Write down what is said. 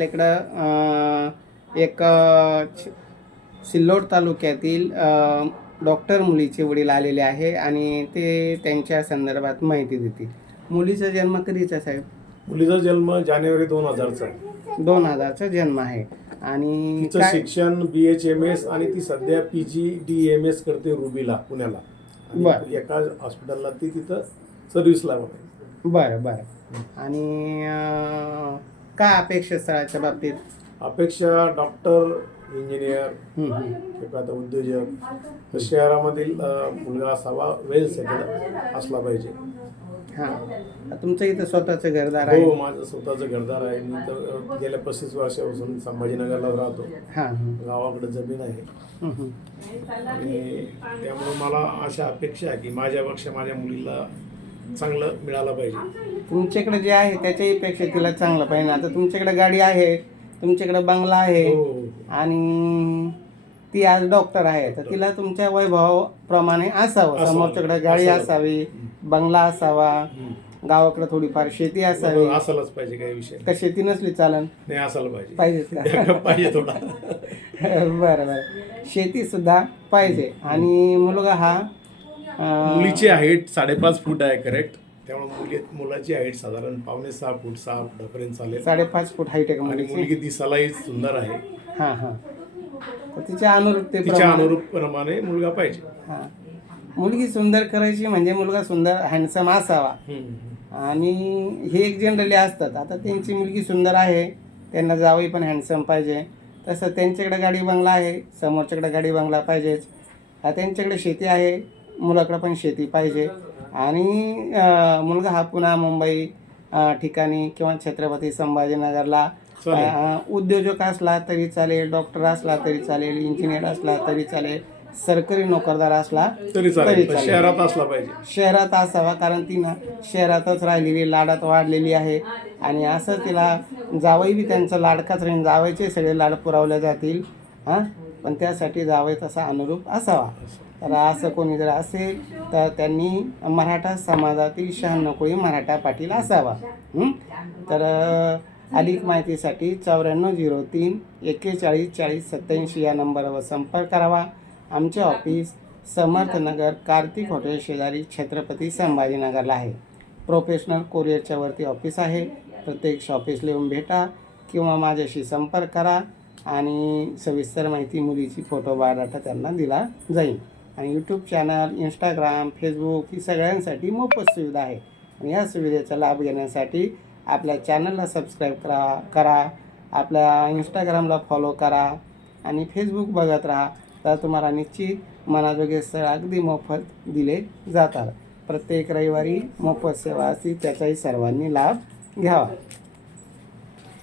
इकडं एक सिल्लोड तालुक्यातील डॉक्टर मुलीचे वडील आलेले आहे आणि ते त्यांच्या संदर्भात माहिती देतील. मुलीचा जन्म कधीचा साहेब? मुलीचा जन्म जानेवारी दोन हजारचा दोन हजारचा जन्म आहे. आणि तिचं काय शिक्षण बी एच एम एस आणि ती सध्या P G D M S करते रुबीला पुण्याला. आणि बरं. एका हॉस्पिटलला ती तिथं सर्व्हिसला आहे बरं बरं. आणि अं, काय अपेक्षा स्थळाच्या बाबतीत? अपेक्षा डॉक्टर इंजिनियर हं, हं. एखादा उद्योजक तर शहरामधील अं, मुलगा असावा वेल सेटल असला पाहिजे. हां. तुमचं इथं स्वतःचं घरदार हो आहे. माझं स्वतःचं घरदार आहे. मी तर अं, गेल्या पस्तीस वर्षापासून संभाजीनगरला राहतो. हां हं. गावाकडे जमीन आहे. हं, हं. आणि त्यामुळे मला अशा अपेक्षा आहे की माझ्यापेक्षा माझ्या मुलीला चांगलं मिळालं पाहिजे. तुमच्याकडे जे आहे त्याच्याही पेक्षा तिला चांगलं पाहिजे. आता तुमच्याकडे गाडी आहे तुमच्याकडे बंगला आहे हो, हो. आणि ती आज डॉक्टर आहे तर तिला तुमच्या वैभवाप्रमाणे असावं. असावं. समोरच्याकडे गाडी असावं. असावी बंगला असावा हम्म. गावाकडे थोडीफार शेती असावी. असायलाच पाहिजे काही विषय का शेती नसली चालन. नाही असायला पाहिजे. पाहिजेच का? पाहिजे थोडा. बरं बरं. शेती सुद्धा पाहिजे. आणि मुलगा हा मुलीची हाईट साडेपाच फूट आहे करेक्ट त्यामुळे मुली मुलाची हाईट साधारण पावणे सहा फूट सहा फुटापर्यंत चालेल. साडेपाच फूट हाईट आहे का आणि मुलीची? मुलगी दिसायलाही सुंदर आहे. हां हां. तर तिच्या अनुरूप ते तिच्या अनुरूप प्रमाणे मुलगा पाहिजे. हां. मुलगी सुंदर करायची म्हणजे मुलगा सुंदर हँडसम असावा. हम्म. आणि हे एक जनरली असतात. आता त्यांची मुलगी सुंदर आहे त्यांना जावई पण हँडसम पाहिजे. तसं त्यांच्याकडे गाडी बंगला आहे समोरच्याकडे गाडी बंगला पाहिजेच. आता त्यांच्याकडे शेती आहे मुलाकडे पण शेती पाहिजे. आणि मुलगा हा पुन्हा मुंबई ठिकाणी किंवा छत्रपती संभाजीनगरला उद्योजक असला तरी चालेल डॉक्टर असला तरी चालेल इंजिनियर असला तरी चालेल सरकारी नोकरदार असला तरी चालेल. शहरात असला पाहिजे. शहरात असावा कारण ती ना शहरातच राहिलेली लाडात वाढलेली आहे. आणि असं तिला जावई बी त्यांचं लाडकाच राहील जावईचे सगळे लाड पुरवले जातील. हां? पण त्यासाठी जावं तसा अनुरूप असावा. तर असं कोणी जर असेल तर त्यांनी मराठा समाजातील शहाण्णव कोळी मराठा पाटील असावा. तर अधिक माहितीसाठी चौऱ्याण्णव झिरो तीन एक्केचाळीस चाळीस सत्याऐंशी या नंबरवर संपर्क करावा. आमचे ऑफिस समर्थनगर कार्तिक हॉटेल शेजारी छत्रपती संभाजीनगरला आहे. प्रोफेशनल कोरिअरच्या वरती ऑफिस आहे. प्रत्येक ऑफिसला येऊन भेटा किंवा माझ्याशी संपर्क करा. आणि सविस्तर माहिती मुलीची फोटो बायोडाटा त्यांना दिला जाईल. आणि यूट्यूब चॅनल इंस्टाग्राम फेसबुक ही सगळ्यांसाठी मोफत सुविधा आहे. आणि या सुविधेचा लाभ घेण्यासाठी आपल्या चॅनलला सबस्क्राईब करा करा आपल्या इंस्टाग्रामला फॉलो करा आणि फेसबुक बघत राहा. तर तुम्हाला निश्चित मनाजोगे स्थळ अगदी मोफत दिले जातात. प्रत्येक रविवारी मोफत सेवा असती त्याचाही सर्वांनी लाभ घ्यावा.